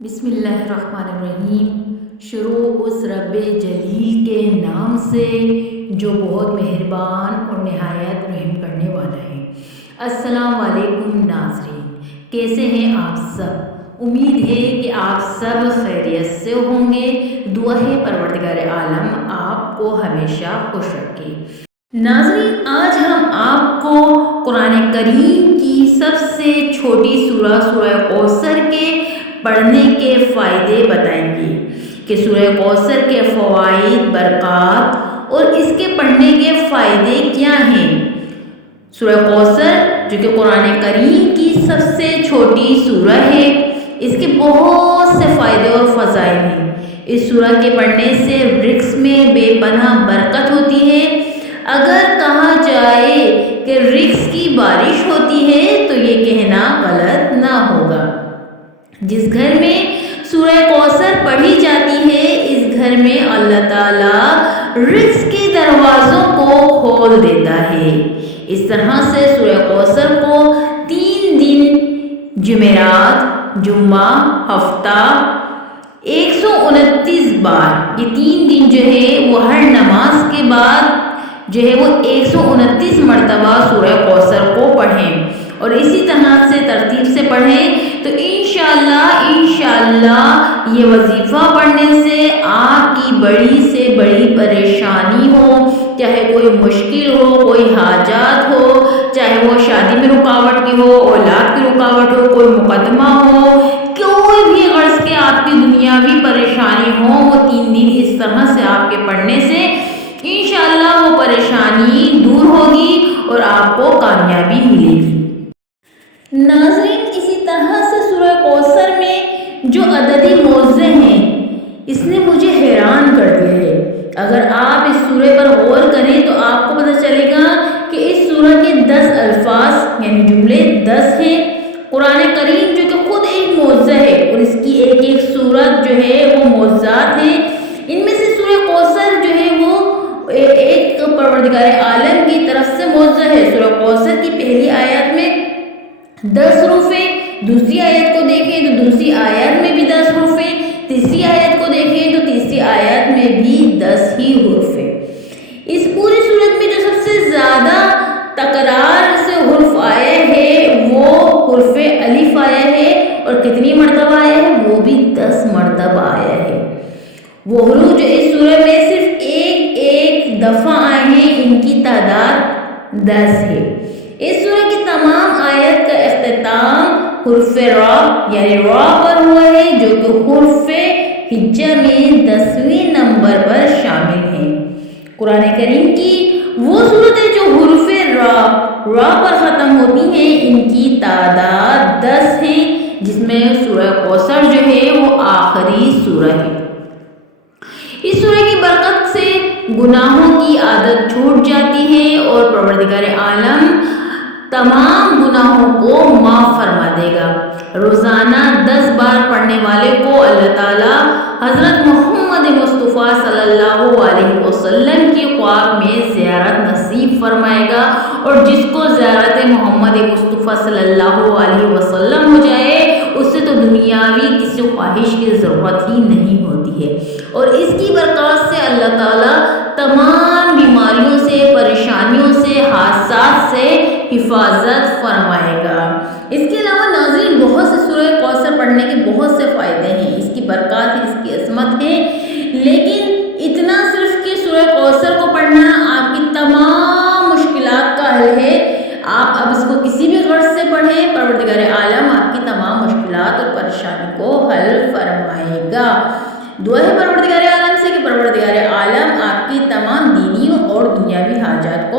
بسم اللہ الرحمن الرحیم۔ شروع اس رب جلیل کے نام سے جو بہت مہربان اور نہایت رحم کرنے والا ہے۔ السلام علیکم ناظرین، کیسے ہیں آپ سب؟ امید ہے کہ آپ سب خیریت سے ہوں گے۔ دعا ہے پروردگار عالم آپ کو ہمیشہ خوش رکھے۔ ناظرین، آج ہم آپ کو قرآن کریم کی سب سے چھوٹی سورہ کوثر کے پڑھنے کے فائدے بتائیں گے کہ سورہ کوثر کے فوائد، برکات اور اس کے پڑھنے کے فائدے کیا ہیں۔ سورہ کوثر جو کہ قرآن کریم کی سب سے چھوٹی سورہ ہے، اس کے بہت سے فائدے اور فضائل ہیں۔ اس سورہ کے پڑھنے سے رزق میں بے پناہ برکت ہوتی ہے۔ اگر کہا جائے کہ رزق کی بارش ہوتی ہے تو یہ کہنا غلط نہ ہوگا۔ جس گھر میں سورہ کوثر پڑھی جاتی ہے، اس گھر میں اللہ تعالیٰ رزق کے دروازوں کو کھول دیتا ہے۔ اس طرح سے سورہ کوثر کو 3 دن جمعرات، جمعہ، ہفتہ 129 بار، یہ 3 دن جو ہے وہ ہر نماز کے بعد جو ہے وہ 129 مرتبہ سورہ کوثر کو پڑھیں اور اسی طرح سے ترتیب سے پڑھیں تو انشاءاللہ یہ وظیفہ پڑھنے سے آپ کی بڑی سے بڑی پریشانی ہو، چاہے کوئی مشکل ہو، کوئی حاجات ہو، چاہے وہ شادی میں رکاوٹ کی ہو، اولاد کی رکاوٹ ہو، کوئی مقدمہ ہو، کوئی بھی غرض کے آپ کی دنیاوی پریشانی ہو، وہ 3 دن اس طرح سے آپ کے پڑھنے سے انشاءاللہ وہ پریشانی دور ہوگی اور آپ کو کامیابی ملے گی۔ ناظرین، اسی طرح سے سورہ کوثر میں جو عددی موضع ہیں، اس نے مجھے حیران کر دیا ہے۔ اگر آپ اس سورہ پر غور کریں تو آپ کو پتہ چلے گا کہ اس سورہ کے 10 الفاظ یعنی جملے 10 ہیں۔ قرآن کریم جو کہ خود ایک موضع ہے اور اس کی ایک سورت جو ہے وہ موضوعات ہیں، ان میں سے سورہ کوثر جو ہے وہ ایک پروردگار عالم کی طرف سے موضع ہے۔ سورہ کوثر کی پہلی آیت میں 10 حروف ہیں، دوسری آیت کو دیکھیں تو دوسری آیت میں بھی 10 حروف ہیں، تیسری آیت کو دیکھیں تو تیسری آیت میں بھی 10 ہی حروف ہیں۔ اس پوری صورت میں جو سب سے زیادہ تکرار سے حرف آیا ہے وہ حرف الف آیا ہے، اور کتنی مرتبہ آیا ہے؟ وہ بھی 10 مرتبہ آیا ہے۔ وہ حروف جو اس سورہ میں صرف ایک دفعہ آئے ہیں، ان کی تعداد 10 ہے۔ اس سورہ کی تمام آیت کا اختتام حرف را یعنی را پر ہوا ہے، جو کہ حرف ہجا میں 10ویں نمبر پر شامل ہے۔ قرآن کریم کی وہ صورتیں جو حرف را پر ختم ہوتی ہیں، ان کی تعداد 10 ہیں، جس میں سورہ کوثر جو ہے وہ آخری سورہ ہے۔ اس سورہ کی برکت سے گناہوں کی عادت چھوٹ جاتی ہے اور پروردگار عالم تمام گناہوں کو معاف فرما دے گا۔ روزانہ 10 بار پڑھنے والے کو اللہ تعالیٰ حضرت محمد مصطفیٰ صلی اللہ علیہ وسلم کی خواب میں زیارت نصیب فرمائے گا، اور جس کو زیارت محمد مصطفیٰ صلی اللہ علیہ وسلم ہو جائے، اس سے تو دنیاوی کسی خواہش کی ضرورت ہی نہیں ہوتی ہے، اور اس کی برکات سے اللہ تعالیٰ تمام بیماریوں سے، پریشانیوں سے، حادثات سے حفاظت فرمائے گا۔ اس کے علاوہ ناظرین بہت سے سورہ کوثر پڑھنے کے بہت سے فائدے ہیں، اس کی برکات ہے، اس کی عظمت ہے، لیکن اتنا صرف کہ سورہ کوثر کو پڑھنا آپ کی تمام مشکلات کا حل ہے۔ آپ اب اس کو کسی بھی غرض سے پڑھیں، پروردگار عالم آپ کی تمام مشکلات اور پریشانی کو حل فرمائے گا۔ دعا ہے پروردگار عالم سے کہ پروردگار عالم آپ کی تمام دینی اور دنیاوی حاجات کو